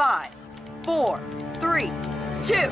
5, 4, 3, 2.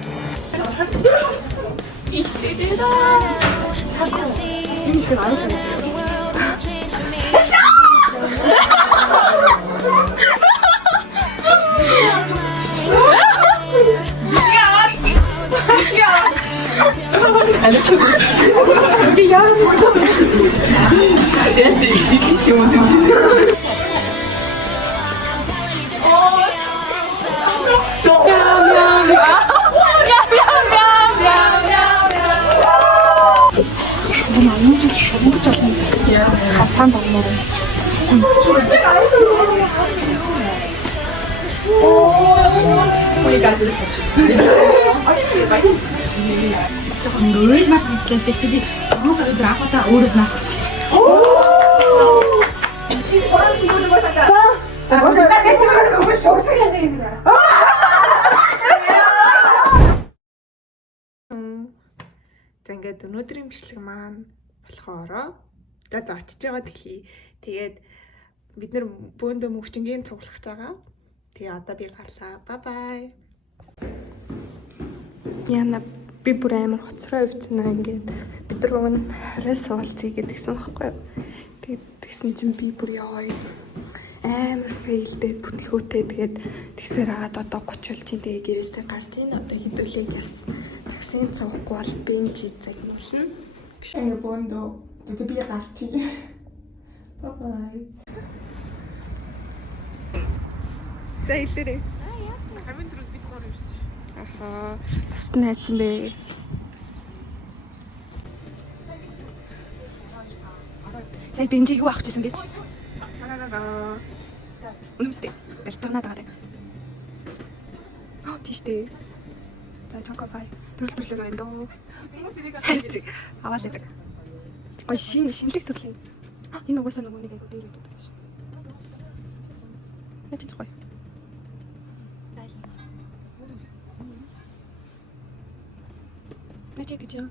Нөөж маш хэмжлээс тэгтээ сонсож өдөр ахата өөрөө нас. За ингээд өнөөдрийн бичлэг маань болохоор за очиж байгаа дэлхий. Тэгээд бид нэр бөөндөө мөвчингийн цуглах гэж байгаа. Тэгээ одоо би гарлаа. Бай бай. Яна би бүр амар хоцроо өвчнөө ингээд бид нар уг нь 20 суулцъя гэдгсэн байхгүй юу. Тэгээд тэгсэн чинь би бүр яа амар фейлдээ бүтлгүүтэй тэгээд тэгсээр хагаад одоо 30 жил чинь тэгээ гэрээсээ гарч ийн одоо хэдүүлээд яс таксийн цавахгүй бол бенжи загнуулна. Тэгээ бөөндөө одоо би гарч ийн. Бай бай. За илэрээ. Хамгийн түрүүнд бид гоор ирсэн. Ахаа бусд найзсан бэ. Сая бенжи юу авах гэсэн гэж? Үнэмстэй. Дэлтонаа даа. Тийштэй. За чоко бай. Төрлөөр байна доо. Хайрцаг. Аваалаа. Ой шинэлэг төрлөө. Энэ угаасаа нөгөө нэг дээр өгдөг байсан шүү. Яа тийм гоё. Начиг гэж юм.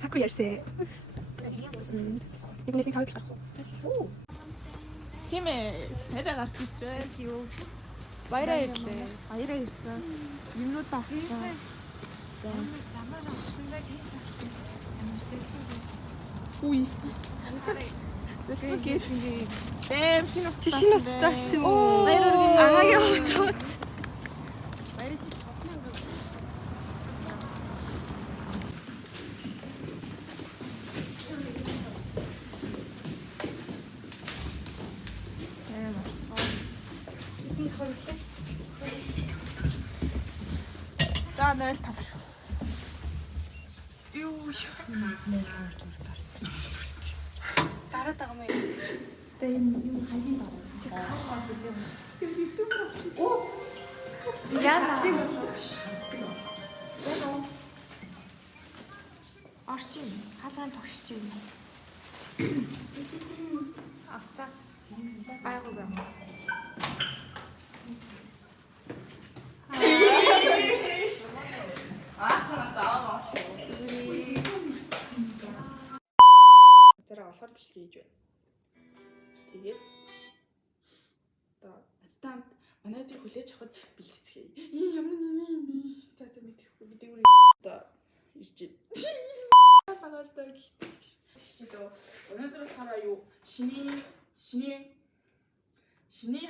Саку ярьсэ. Игнэсний хавьд гарах уу? Тийм ээ. Сайдаа гарч ирж байгаа юу? Баяраа ирлээ. Баяраа ирсэн. Юмнууд авсан. Ямар замаар авсандаа кейс авсан. Ямар зэлхүү. Уй. Зөвхөн кейс ингээ. Дэм шинэ утас. Шинэ утас юу? Баяраа. Аа яа чот. За 0.5 шүү. Юу. Дараад байгаа мэй. Тэ энэ юу хамгийн дараа. Чи кафе гэдэг юм. Оо. Яна. Орчин хаалган тогшиж байна. Авцаа. Байгуу байна. Зараа болохоор бичлэг хийж байна. Тэгээд одоо настанд манай дээр хүлээж авахд бэлтгэцгээе. Ямар нэг за мэдхгүй бид өөр одоо ирж байна. Лагаалтай гэхдээ өнөөдөр болохоор юу шиний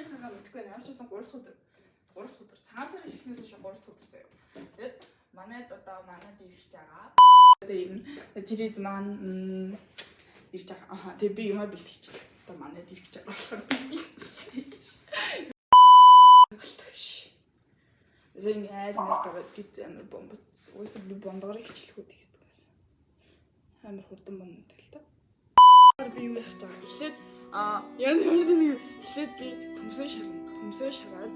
хаагаа мэдхгүй байна. Авчирсан 3 дахь өдөр цагаан сарын 9-ээс хойш 3 дахь өдөр заяа. Тэгээд манайд одоо манайд ирж байгаа. Тэгээд тэрийд маань ирж байгаа. Тэгээ би юмаа бэлтгэж. Одоо манайд ирж байгаа болохоор би. Зэн яад мэдээд бид амар бомбот уусаа би бондгоор хичлэхүүд их байна. Амар хурдан бомбот л та. Би юу яах гэж байгаа. Эхлээд яа нэг эхлээд би төмсөө шараад төмсөө шараад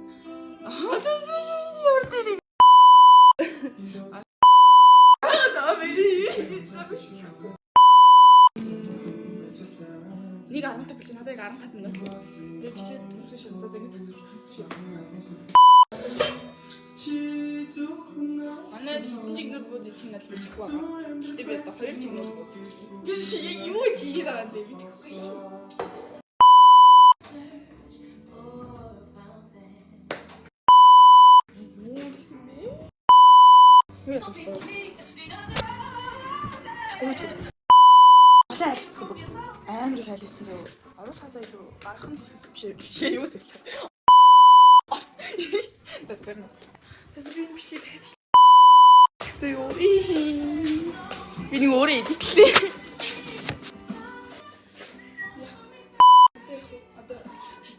явуулдаг. Нэг 15 бич надад 10 хат минут л. Тэгэхээр төмсөө шараад ингэ төсөв. Манай хэдэн чигнэр бууд тийм л бичихгүй байгаа. Гэхдээ би одоо 2 чигнэр бууд. Би яг юу чигээд байгаа юм бэ? Хөөс болоо. Олон айлсан бүр амар их айлсан зөө. Оруулахаасаа илүү гарах нь биш юу вэ? Тэтгэрнэ. Тэсэр би бичлээ дахиад. Гэвч юу? Би нэг өөрөө эдитлээ. Одоо хичээ.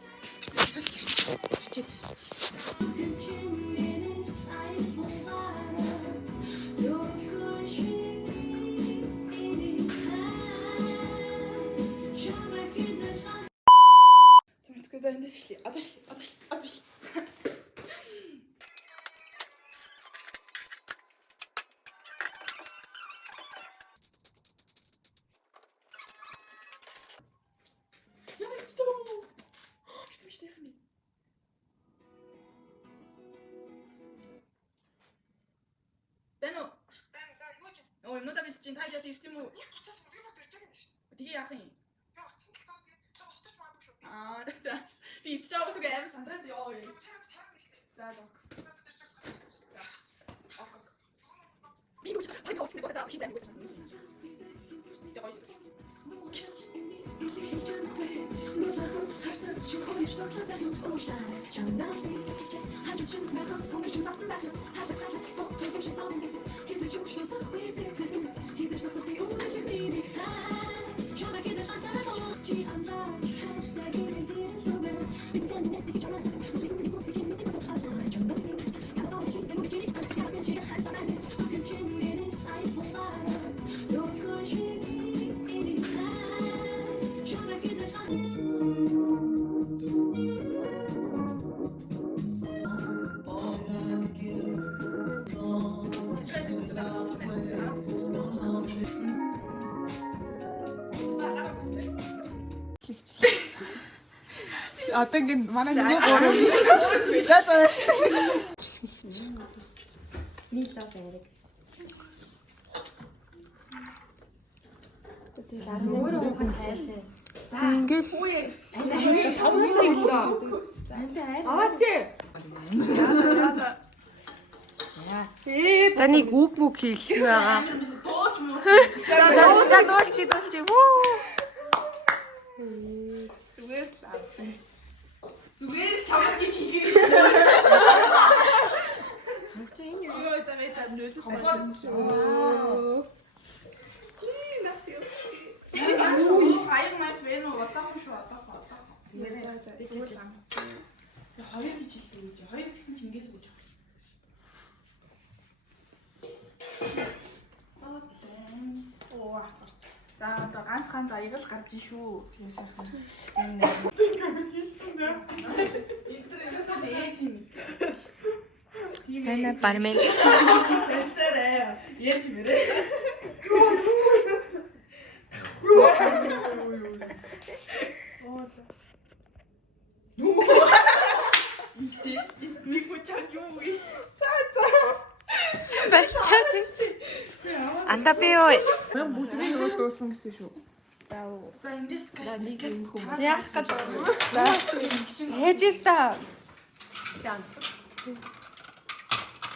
За эндээс эхлэе. Одоо. Яна гэж байгаа юм уу? Штэ яхны. Бэно. Ой, ну та бич чин тайлаас ирсэн юм уу? Тэгээ яах юм? За. Би ирч байгаа үгүй амар сандраад ёо. За. Би бүгд хай тоолсон гэдэг та хийдэг юм. Одоо ингэ манай нэг гурав. За зааш. нийт лав байдаг. Өөр уухад цаашаа. За Ингээл таван сая илүү. Аа тий. за нэг үг бүг хийх байгаа. За дуулчих. Зүгээр чамд гэж хийх. Мөчөө энэ юу за байж амнаас. Хайр мас вэ нөө одоохон шүү одоохон. Зүгээр лам. Хоёр гэж хэлдэг үү? Хоёр гэсэн чинь ингээс үгүй чагсан. Оо асар. За одоо ганцхан заяг л гарч шүү. Тэгээ сайхан. Энэ ээж юм. Сайн бармен. Тэнцэрээ. Яаж мэрэ? Нэг хүчээр юу вэ? Бачаач. Анда би ой. Мэн бүгдний юу дуусан гэсэн шүү. За эндээс нэг хүн. Яах гэж байна? Ээжээс та.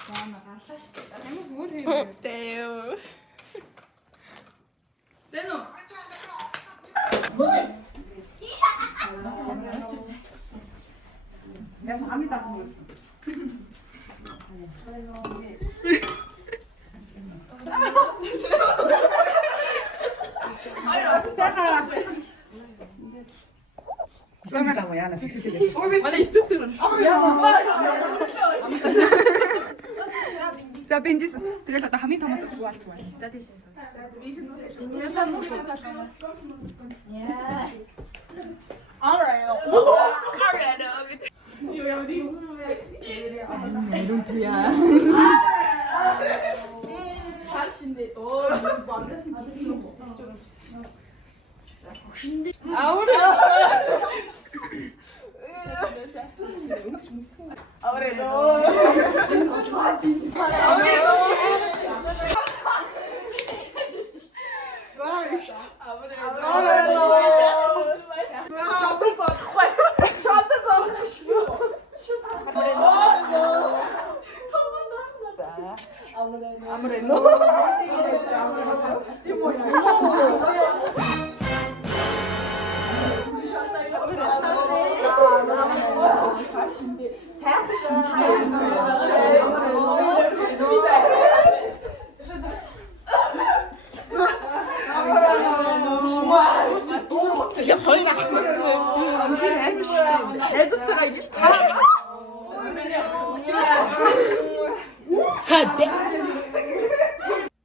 Гаалаа штэ. Ямар өөр юм. Тэв. Бэно. Яг хамгийн дахин үү. Сэмдаа яана сэгсэж. Манай итүүтэр. За бенжис. Тэгэл одоо хамгийн томоос тугаалч байна. За тийш энэ. Энээс мууч залуу. Alright. Юу яа ди. Өрөн тяа. Харшиндээ оо бандас надад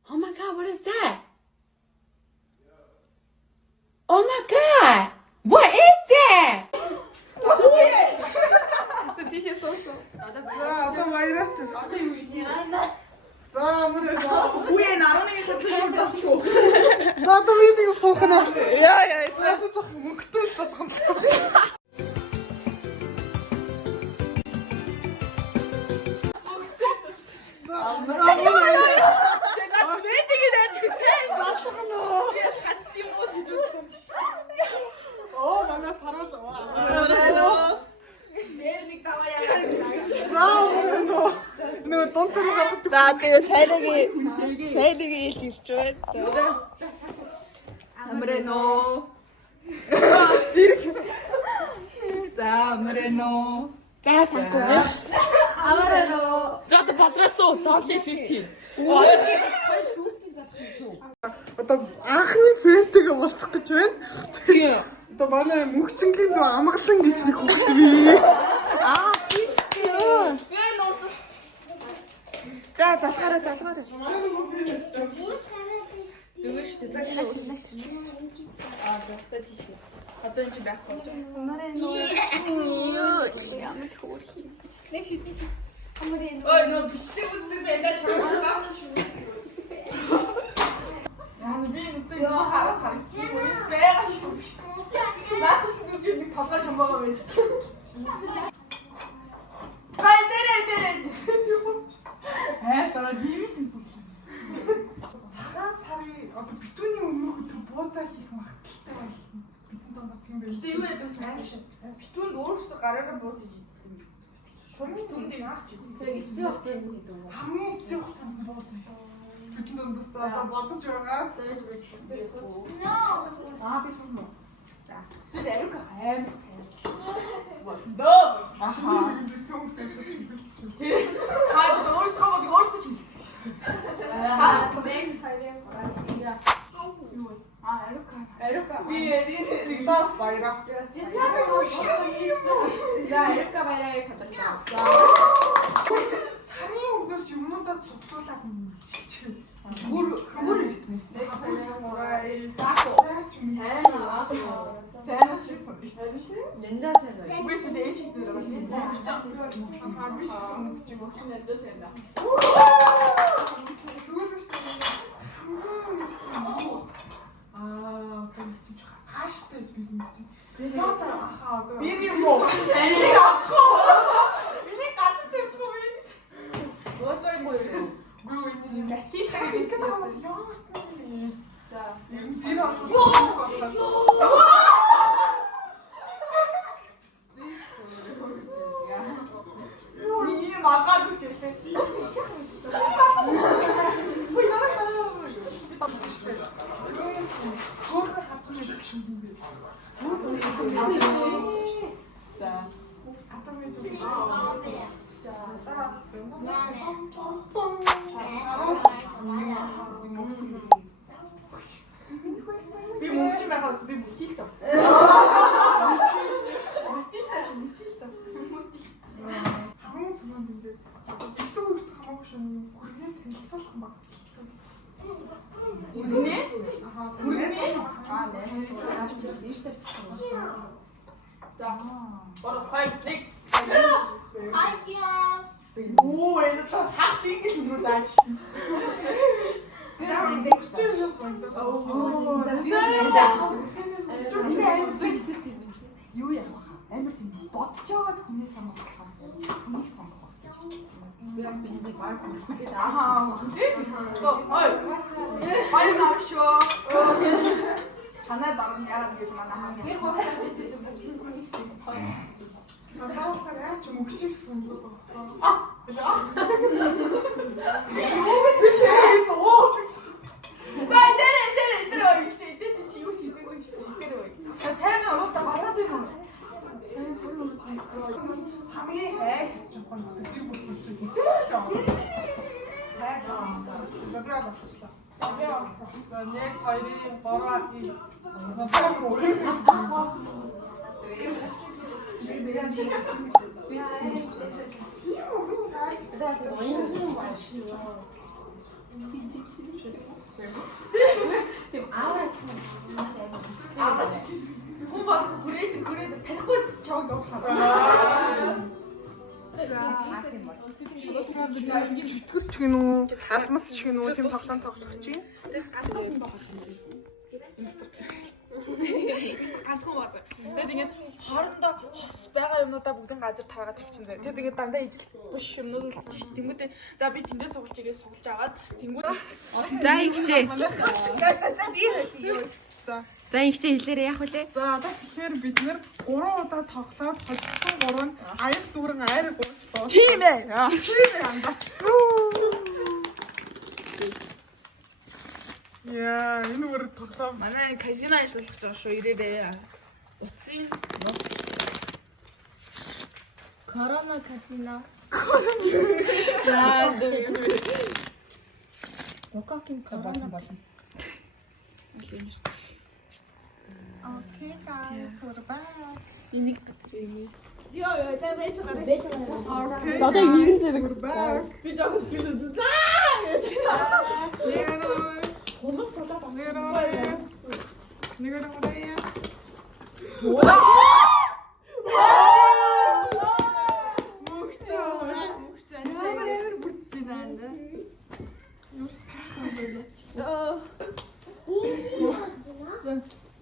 Oh my god, what is that? Oh my god! What is that? Тийшээ суусаа. За одоо баяраа. За мөрөө. Үе 11 сарын болчихоо. За одоо видео суухна. Яа за жоох мөнгөтэй болгосон. Оо манай сарал. Дээр нэг даваа яа. Нөө донтор гадаг. За тэгээ сайныг ээлж ирч байна. Амрэно. За мөрөнө. За санахгүй. За одоо болроосоо лоли 50. Одоо анхны фэнтэйгээ уулзах гэж байна. Тэгээ одоо манай мөнхчингийн дөө амгалан гэж нэг хүүхэд бий. Аа тийш дээ. За залгаараа. Зүгээр шүү дээ. За тийшээ. Одоо энэ ч байхгүй болж байна. Ой, нөө бичлэг үздэг байна чамаа. Би энэ яа хараас харагдчих үе байгаа шүү. Наач ч зүг нэг толгой чамбаага байж. Гай дээрээ. Тараа димит юмсан. Цагаан сарын одоо битүүний өмнөх өдөр бууцаа хийх магадaltaй байна. Битүүн доо бас юм байна. Гэтэ юу яадаг вэ? Битүүнд өөрөөсөө гараараа бууж идсэн юм. Шууд битүүнд яах вэ? Тэгээ эцсийн хугацаанд юу гэдэг вэ? Хамгийн эцсийн хугацаанд бууцаа. Битүүн бас одоо бодож байгаа. Аа би сүрмө. За. Эсвэл ариука хайр. Дөө. Ахаа. Ирсэн хүмүүстэй чимгэлж шүү. Хаад өөрсдөө ч юм. Ариука. Би энэ доо баяраа. Сарын өмнөөс юмнуудаа цуглуулад хичээ. Хөмөр иртнээс. Сайн шийсэн. Янда сайн байна. Би сүүл ээж хийдэг байгаа тийм. Би ч өгч надад сайн байна. Хааштай би юм бэ? Фото ахаа одоо. Би юм уу? Энийг авчихгүй. Энийг газар тавьчихгүй юм. Фото юм уу? Гүү энэ Матитай гэсэн хамт яасан бэ? За. Ер нь би бол Миний малгай зүгч ирсэн. Хөөе нараа. Би татсан шүү дээ. хөөхөр хатсан гэдэг шиг юм бэ? За. Хатсан гэж үү? Би мөнгөч байхаас би бүтээлт авсан. Хамгийн түрүүнд ингээд бүтэн үрт хамаагүй шүү. Хүрээ танилцуулах юм баг. Үнэ? Аа, Үнэ? аа, Авчих дийш тавьчихсан. За. Бор хайтлыг. Hi guys. Оо, энэ то хас ингл рүү зааж шин. яа энэ хүчээр юу байна? Юу яах вэ? Амар тийм бодож байгаад хүнээс амгаах юм. Хүнийг сонгох. Би бинжиг баг бүрхүүлээд аа. Ой. Баяр авшоо. Танай даран яарам гэж манай хаана. Тэр хугацаанд бид бүгд шиг тоо. Таавал яач мөгчөөс юм бэ? би хайлс жоохон гэр бүл болчихсон. За би олчихлаа. Нэг хоёрын бороо ийм чөтгөрч гин үү, алмас ч гин үү, тийм тоглоом тоглох чинь. ганцхан бааз. Тэгээд ингээд хоорондоо хос байгаа юмнуудаа бүгдэн газар таргаад тавьчихсан зэ. Тэгээд дандаа ижил буш юмнууд үлдчихэж ш. Тэнгүүдээ за би тэндээ суулж игээ суулж аваад тэнгүүд За ингэчээ. за би хэлье. За ингэчээ хэлээрээ яах вүлээ? За тэгэхээр бид нэр 3 удаа тоглоод хожигдсон 3 нь аяг дүүрэн айраг ууч дууссан. Тийм ээ. Тийм ээ анда. Яа, энэ бүр тоглоом. Манай казино ажиллах гэж байгаа шүү. Ирээрээ. Утсын Корона казино. за Ококин корона болно. Окей, guys, what about? энийг битэр юм. Окей. Одоо ийм зэрэг Back. би жоохон филм үзсэн.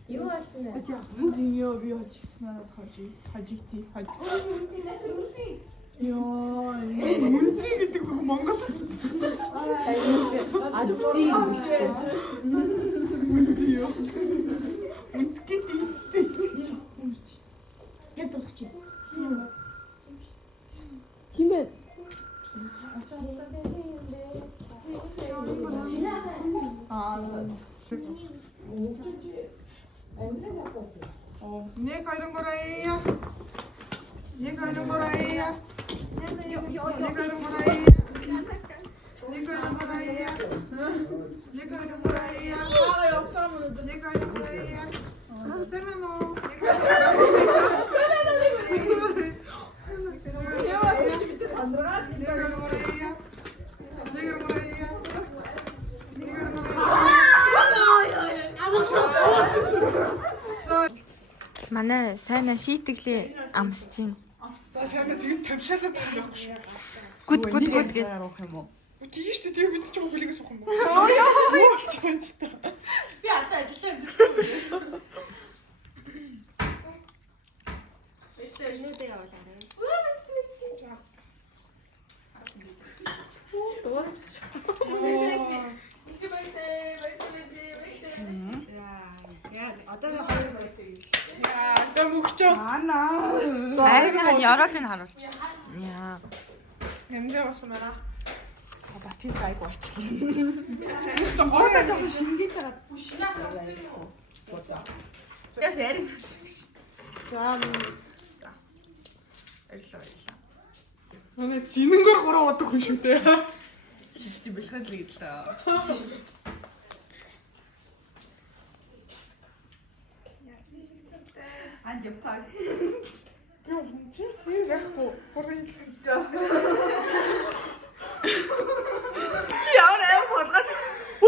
Юу болсон бэ? Яа, би хожигснараа хожигти. Яа, үнций гэдэг үг Монгол үнций юу? Үнцгий тийстэй гэж. Яд босч. Хин бэ? Нэг хоёрын гурая. Нэг хоёрын гурая. Нэг хоёрын гурая. Нэг хоёрын гурая. Нэг хоёрын гурая. Аа явцгаа мөн. Нэг хоёрын гурая. Сэрмэнэ. Яа, би бид андраад Нэг хоёрын гурая. Нэг хоёрын гурая. Манай сайнаа шийтгэлээ амсаж байна. За сайн тэгээд тамшаалаад явах шүү. Гүд гүд гүд гэж. Тийм шүү дээ бид ч хөлийгээс суух юм байна. Яа. би ардаа ажилтаа юм. Эхнүүдээ явуулаарай. Одоо нэг хоёр байцаа. Яа, за мөгчөө. Айрын яроолыг харуул. Яа. Янзаа басан байна. Батий гайг болчихлоо. Мөгчөө гоороо жоохон шингээж байгаа. Яс ярин. За. Манай зинэнгөр 3 удаа хүн шүү дээ. Шигти бэлхэн л гэдлээ. Анд явтаа. Юу, чи яахгүй. Бүрийн Чи яар аим болгоод.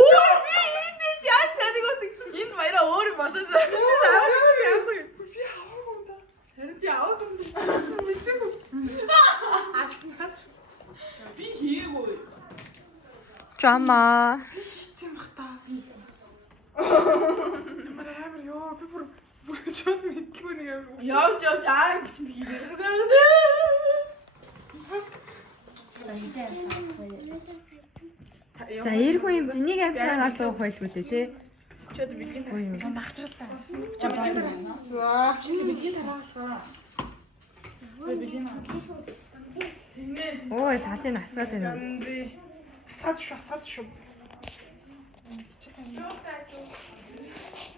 Оо би энд яа цадаг уу? Энд баяраа өөр юм болоод. Чи яахгүй юу? би аваагүй да. Харин би аваад юм. Мэдээгүй. Би хийгээгүй. Drama. Эцэм бах та. Ямар амар ёо би бүр чод мэдгүй нэг амар. Явж аа гэж хийгээ. За эр хүн юм зэнийг амсаагаар суух байлгүй дээ тий. Чод бэлгийн Ой. багцлаа. За. Ой, талын асгаад байна. Асаад шүү.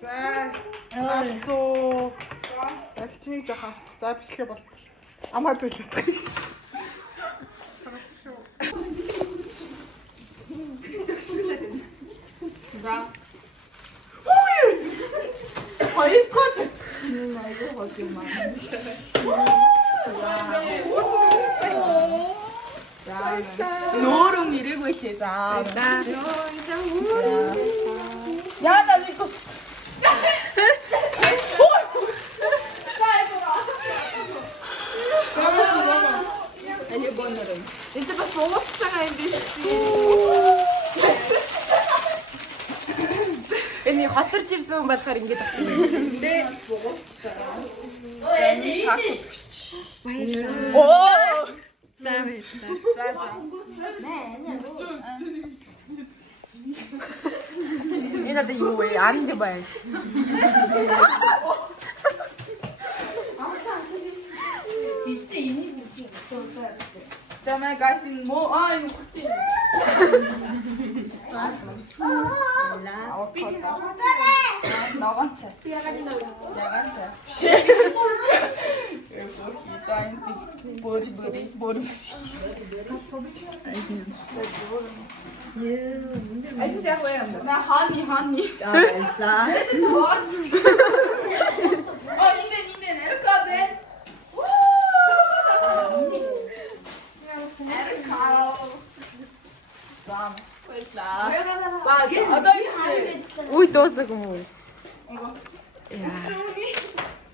За. Алцоо. Агчныг жоох авч. За бичлэгээ бол. Амаа зөвлөдөг юм шиг. Хоёр дахь чинь айгүй гол юм аа. Нөөрөн ирээгүй лээ за. Яа да нико. Али бонорын. Эцэг бас ууцсан юм биш. Эний хоцорч ирсэн хүн болохоор ингэж авчих юм. Тэ. Оо. Энэ одоо юу вэ? Анд байж. Тамай guys in мо юм хөтэй. Ногоон цай. Ягаан цай. Бор. Айгүй яг байна. На хани. Баярлаа. Индэ нэркабэ. Зам. Баярлаа. За одоо ишээ. Үй дуусах юм уу?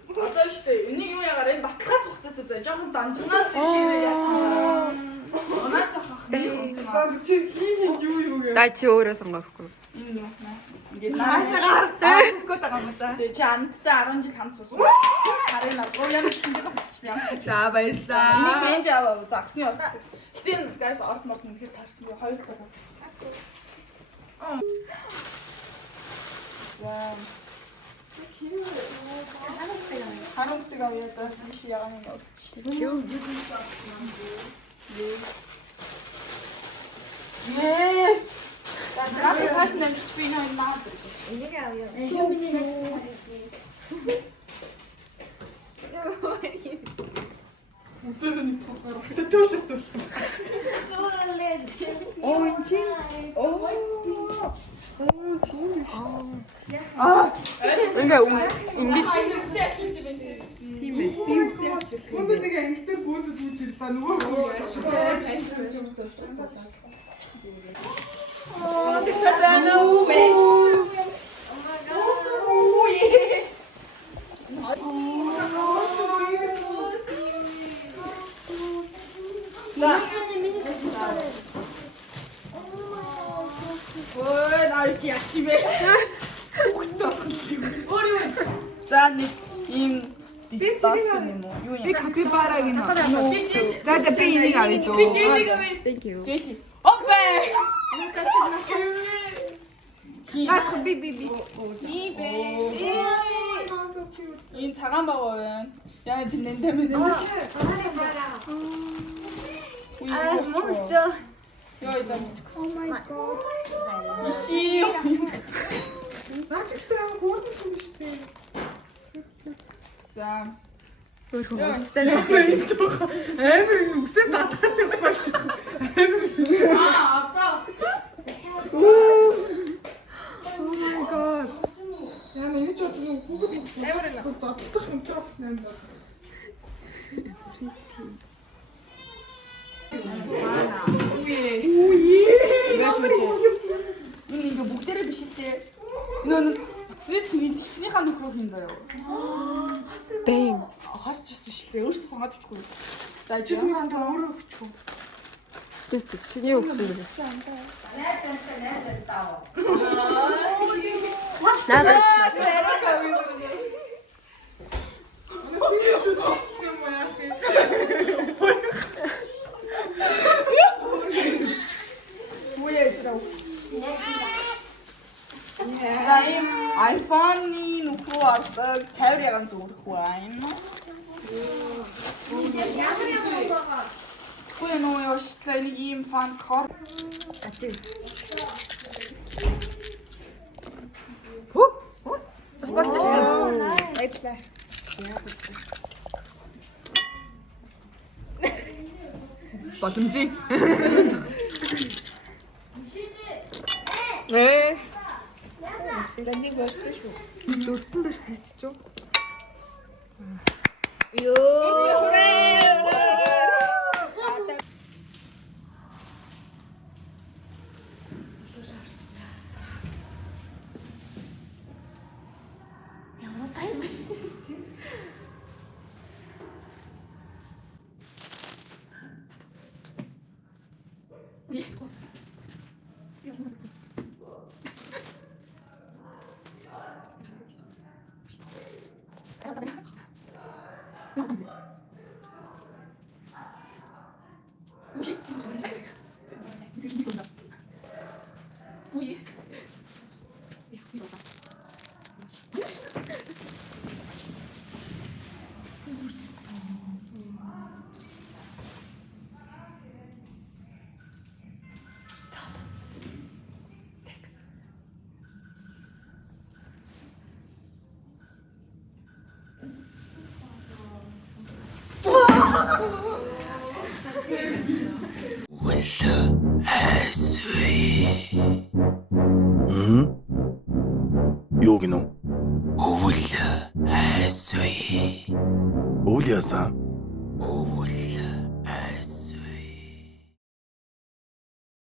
Одоо ишээ. Энийг юу ягаар энэ баталгаа тухцаад заа. Жохон данжнаас яасан. Оноо тахах. Баг чи хин юу гэх. Дай чи өөрөө сонгохгүй. Энэ юу наа. Ингээд Наашаа гэх байгаа юм да. чи амттай 10 жил хамт суусан. Харин агуу яг ингэ багсчихлаа. За баярлаа. Энийг бэнж аваа загсны орд. Гэтэ энэ гайс орд мод үнэхээр таарсан би хоёр талаа. За. Харамтдаг авъя да биш ягааны нөө. Ее. За цааш нэмж би нөө маад. Энийг авъя. Оо энэ чинь. Ингээ үс ингэж Гүнд нэг ангитай бөөдөд үүчил за нөгөө яаш. За нэг ийм дитаасан юм уу? Юу Би юм? капибараг юм. За би энийг авъя дөө. thank you. Опе! Наа би. ийм цагаан бага байна. Яа тэнэндээ мэн. Мөнгө. Яа за. Oh my god. Иши. Наачихтай юм хөөрхөн юм шүү дээ. За. Өөрхөн Яа. үнэтэй. Амар үсээ задгаад юм болж байгаа. Ака. Oh my god. Яа миний ч бодлоо хүүхэд амар заддах юм шиг байна. Энэ ингээ бүгдээрээ биш үү? Нөө утасны цэвэр хичнийхаа нөхрөө хин заяа. Дэм. Хас ч байсан шүү дээ. Өөртөө сонгоод ихгүй. За Чи түүнээс өөрөө өгчихв. Тэний өгсөн юм. Наазаа. За ийм iPhone-ы нөхрөө авдаг цайвар яган зүрх байна. Гүн нөө яашлаа нэг ийм фан кор. Спорт шүү. Баярлалаа. боломжийг. Ландинг болтой шүү. Дөртөн дээр хийчихв. Юу гинөө? Өвөл айсвэ. Өвөл яасан? Өвөл